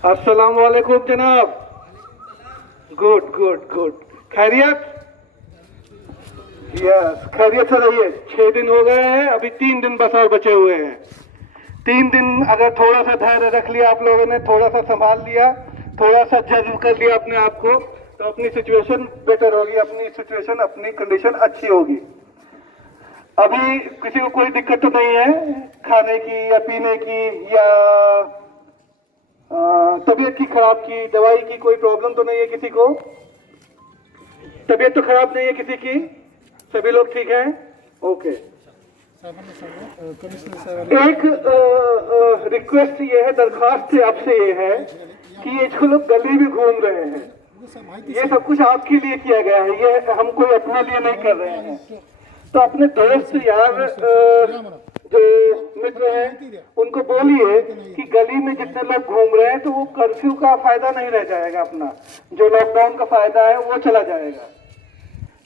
अस्सलाम वालेकुम जनाब। Good good good. खैरियत? यस, खैरियत से रहिए। 6 दिन हो गए हैं, अभी 3 दिन बस और बचे हुए हैं। 3 दिन अगर थोड़ा सा धैर्य रख लिया आप लोगों ने, थोड़ा सा संभाल लिया, थोड़ा सा जज्ब कर लिया अपने आप को, तो अपनी सिचुएशन बेटर होगी, अपनी सिचुएशन, अपनी कंडीशन अच्छी होगी। अभी किसी को कोई दिक्कत तो नहीं है खाने की या पीने की या तबीयत की, खराब की, दवाई की कोई प्रॉब्लम तो नहीं है किसी को? तबीयत तो खराब नहीं है किसी की? सभी लोग ठीक हैं? ओके। एक रिक्वेस्ट ये है, दरखास्त आपसे ये है कि ये जो लोग गली में घूम रहे हैं, ये सब कुछ आपके लिए किया गया है, ये हम कोई अपने लिए नहीं कर रहे हैं। तो अपने दोस्त यार जो मित्र हैं उनको बोलिए कि गली में जितने लोग घूम रहे हैं तो वो कर्फ्यू का फायदा नहीं रह जाएगा, अपना जो लॉकडाउन का फायदा है वो चला जाएगा।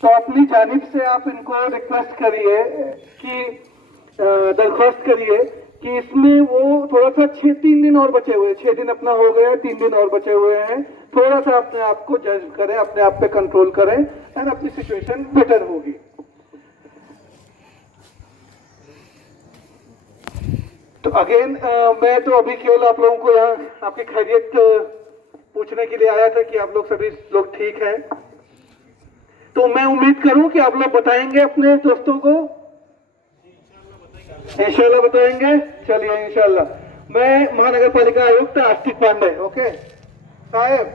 तो अपनी जानिब से आप इनको रिक्वेस्ट करिए कि दरख्वास्त करिए कि इसमें वो थोड़ा सा 3 दिन और बचे हुए, 6 दिन अपना हो गया, 3 दिन और बचे हुए हैं, थोड़ा सा अपने आप को जज करें, अपने आप पे कंट्रोल करें एंड अपनी सिचुएशन बेटर होगी। तो अगेन मैं तो अभी केवल आप लोगों को यहाँ आपकी खैरियत पूछने के लिए आया था कि आप लोग सभी लोग ठीक हैं। तो मैं उम्मीद करूं कि आप लोग बताएंगे अपने दोस्तों को। इंशाल्लाह बताएंगे। चलिए इंशाल्लाह। मैं महानगर पालिका आयुक्त आस्तिक पांडे। ओके साहब,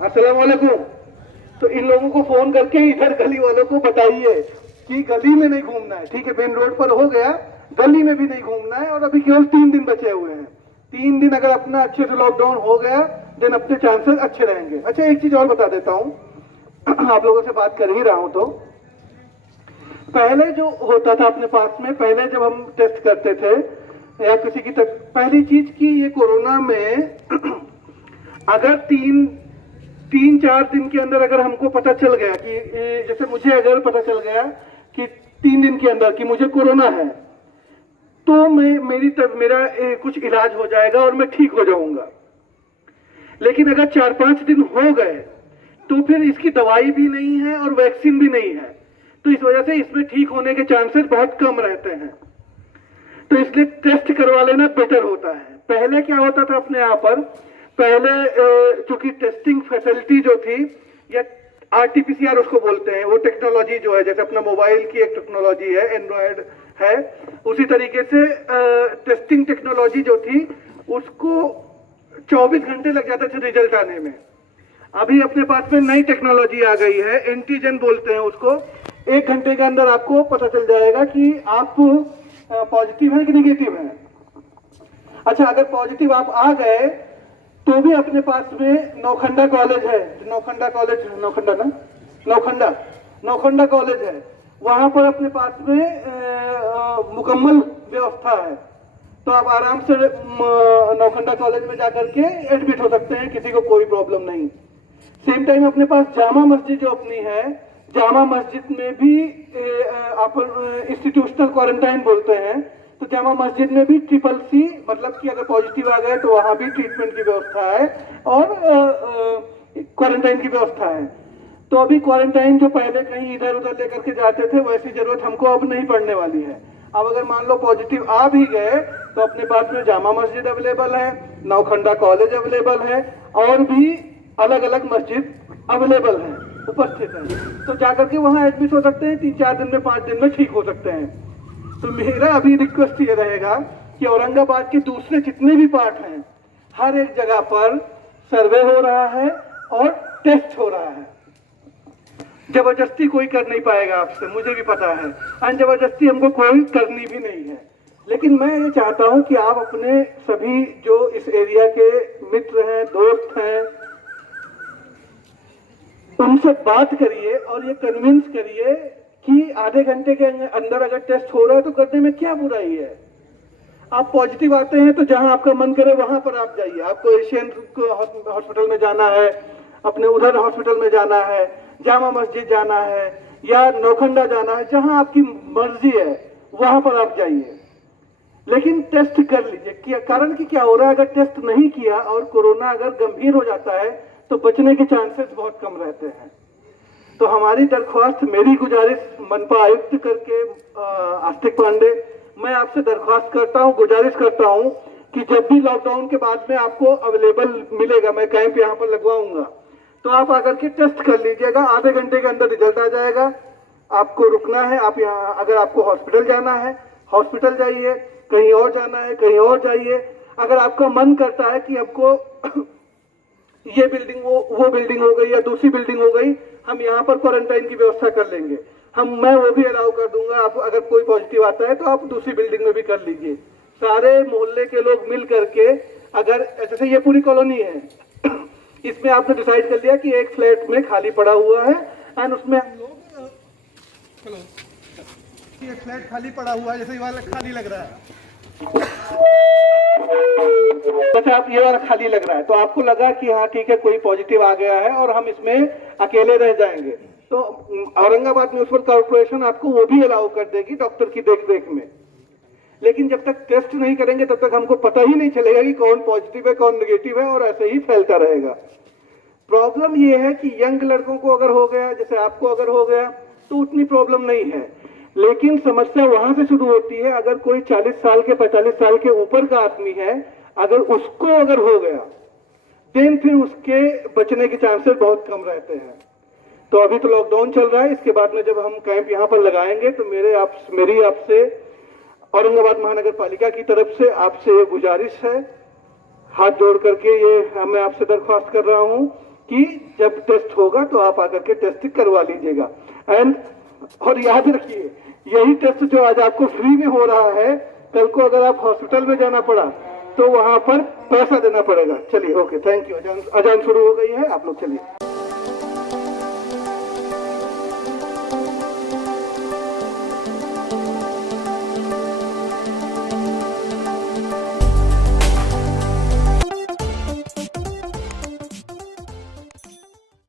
अस्सलाम वालेकुम। तो इन लोगों को फोन करके इधर गली वालों को बताइए कि गली में नहीं घूमना है, ठीक है? मेन रोड पर हो गया, गली में भी नहीं घूमना है। और अभी केवल 3 दिन बचे हुए हैं। 3 दिन अगर अपना अच्छे से लॉकडाउन हो गया देन अपने चांसेस अच्छे रहेंगे। अच्छा, एक चीज और बता देता हूं, आप लोगों से बात कर ही रहा हूं तो पहले जो होता था अपने पास में, पहले जब हम टेस्ट करते थे या किसी की पहली चीज की ये कोरोना में अगर 3-4 दिन के अंदर अगर हमको पता चल गया कि जैसे मुझे अगर पता चल गया कि 3 दिन के अंदर कि मुझे कोरोना है, तो मेरा कुछ इलाज हो जाएगा और मैं ठीक हो जाऊंगा। लेकिन अगर 4-5 दिन हो गए तो फिर इसकी दवाई भी नहीं है और वैक्सीन भी नहीं है, तो इस वजह से इसमें ठीक होने के चांसेस बहुत कम रहते हैं। तो इसलिए टेस्ट करवा लेना बेटर होता है। पहले क्या होता था अपने यहाँ पर, पहले चूंकि टेस्टिंग फैसिलिटी जो थी या RT-PCR उसको बोलते हैं, वो टेक्नोलॉजी जो है, जैसे अपना मोबाइल की एक टेक्नोलॉजी है, एंड्रॉयड है, उसी तरीके से टेस्टिंग टेक्नोलॉजी जो थी उसको 24 घंटे लग जाते थे रिजल्ट आने में। अभी अपने पास में नई टेक्नोलॉजी आ गई है, एंटीजन बोलते हैं उसको। 1 घंटे के अंदर आपको पता चल जाएगा कि आप पॉजिटिव है कि निगेटिव है। अच्छा, अगर पॉजिटिव आप आ गए तो भी अपने पास में नौखंडा कॉलेज है, नौखंडा कॉलेज है, वहां पर अपने पास में मुकम्मल व्यवस्था है। तो आप आराम से नौखंडा कॉलेज में जाकर के एडमिट हो सकते हैं, किसी को कोई प्रॉब्लम नहीं। सेम टाइम अपने पास जामा मस्जिद जो अपनी है, जामा मस्जिद में भी आप इंस्टीट्यूशनल क्वारंटाइन बोलते हैं, तो जामा मस्जिद में भी CCC, मतलब कि अगर पॉजिटिव आ गए तो वहां भी ट्रीटमेंट की व्यवस्था है और क्वारंटाइन की व्यवस्था है। तो अभी क्वारंटाइन जो पहले कहीं इधर उधर लेकर के जाते थे, वैसी जरूरत हमको अब नहीं पड़ने वाली है। अब अगर मान लो पॉजिटिव आ भी गए तो अपने पास में जामा मस्जिद अवेलेबल है, नौखंडा कॉलेज अवेलेबल है और भी अलग अलग मस्जिद अवेलेबल है, उपस्थित है। तो जाकर के वहां एडमिट हो सकते हैं, 3-4 दिन में, 5 दिन में ठीक हो सकते हैं। तो मेरा अभी रिक्वेस्ट ये रहेगा कि औरंगाबाद के दूसरे जितने भी पार्ट हैं, हर एक जगह पर सर्वे हो रहा है और टेस्ट हो रहा है। जबरदस्ती कोई कर नहीं पाएगा आपसे, मुझे भी पता है, और जबरदस्ती हमको कोई करनी भी नहीं है। लेकिन मैं ये चाहता हूं कि आप अपने सभी जो इस एरिया के मित्र हैं, दोस्त हैं, उनसे बात करिए और ये कन्विंस करिए कि आधे घंटे के अंदर अगर टेस्ट हो रहा है तो करने में क्या बुराई है। आप पॉजिटिव आते हैं तो जहां आपका मन करे वहां पर आप जाइए। आपको एशियन हॉस्पिटल में जाना है, अपने उधर हॉस्पिटल में जाना है, जामा मस्जिद जाना है या नौखंडा जाना है, जहां आपकी मर्जी है वहां पर आप जाइए। लेकिन टेस्ट कर लीजिए। क्या कारण कि क्या हो रहा है, अगर टेस्ट नहीं किया और कोरोना अगर गंभीर हो जाता है तो बचने के चांसेस बहुत कम रहते हैं। तो हमारी दरख्वास्त, मेरी गुजारिश मनपा आयुक्त करके आस्तिक पांडे, मैं आपसे दरख्वास्त करता हूं, गुजारिश करता हूं कि जब भी लॉकडाउन के बाद में आपको अवेलेबल मिलेगा, मैं कैंप यहाँ पर लगवाऊंगा, तो आप आकर के टेस्ट कर लीजिएगा। आधे घंटे के अंदर रिजल्ट आ जाएगा। आपको रुकना है, आप यहाँ, अगर आपको हॉस्पिटल जाना है हॉस्पिटल जाइए, कहीं और जाना है कहीं और जाइए। अगर आपका मन करता है कि आपको ये बिल्डिंग वो बिल्डिंग हो गई या दूसरी बिल्डिंग हो गई, हम यहाँ पर क्वारंटाइन की व्यवस्था कर लेंगे, मैं वो भी अलाउ कर दूंगा। आप अगर कोई पॉजिटिव आता है तो आप दूसरी बिल्डिंग में भी कर लीजिए। सारे मोहल्ले के लोग मिल करके, अगर जैसे ये पूरी कॉलोनी है, इसमें आपने डिसाइड कर लिया कि एक फ्लैट में खाली पड़ा हुआ है एंड उसमें हम लोग, चलो ये फ्लैट खाली पड़ा हुआ है, जैसे ये वाला खाली लग रहा है, अच्छा आप ये वाला खाली लग रहा है, तो आपको लगा कि हाँ ठीक है कोई पॉजिटिव आ गया है और हम इसमें अकेले रह जाएंगे, तो औरंगाबाद म्युनिसिपल कॉर्पोरेशन आपको वो भी अलाउ कर देगी डॉक्टर की देख में। लेकिन जब तक टेस्ट नहीं करेंगे तब तक हमको पता ही नहीं चलेगा कि कौन पॉजिटिव है कौन नेगेटिव है, और ऐसे ही फैलता रहेगा। प्रॉब्लम ये है कि यंग लड़कों को अगर हो गया, जैसे आपको अगर हो गया, तो उतनी प्रॉब्लम नहीं है, लेकिन समस्या वहां से शुरू होती है अगर कोई 40 साल के 45 साल के ऊपर का आदमी है, अगर उसको अगर हो गया, देन फिर उसके बचने के चांसेस बहुत कम रहते हैं। तो अभी तो लॉकडाउन चल रहा है, इसके बाद में जब हम कैंप यहाँ पर लगाएंगे तो मेरी आपसे औरंगाबाद महानगर पालिका की तरफ से आपसे ये गुजारिश है, हाथ जोड़ करके ये मैं आपसे दरख्वास्त कर रहा हूं कि जब टेस्ट होगा तो आप आकर के टेस्ट करवा लीजिएगा। और याद रखिए, यही टेस्ट जो आज आपको फ्री में हो रहा है, कल को अगर आप हॉस्पिटल में जाना पड़ा तो वहां पर पैसा देना पड़ेगा। चलिए, ओके, थैंक यू। अजान शुरू हो गई है, आप लोग चलिए।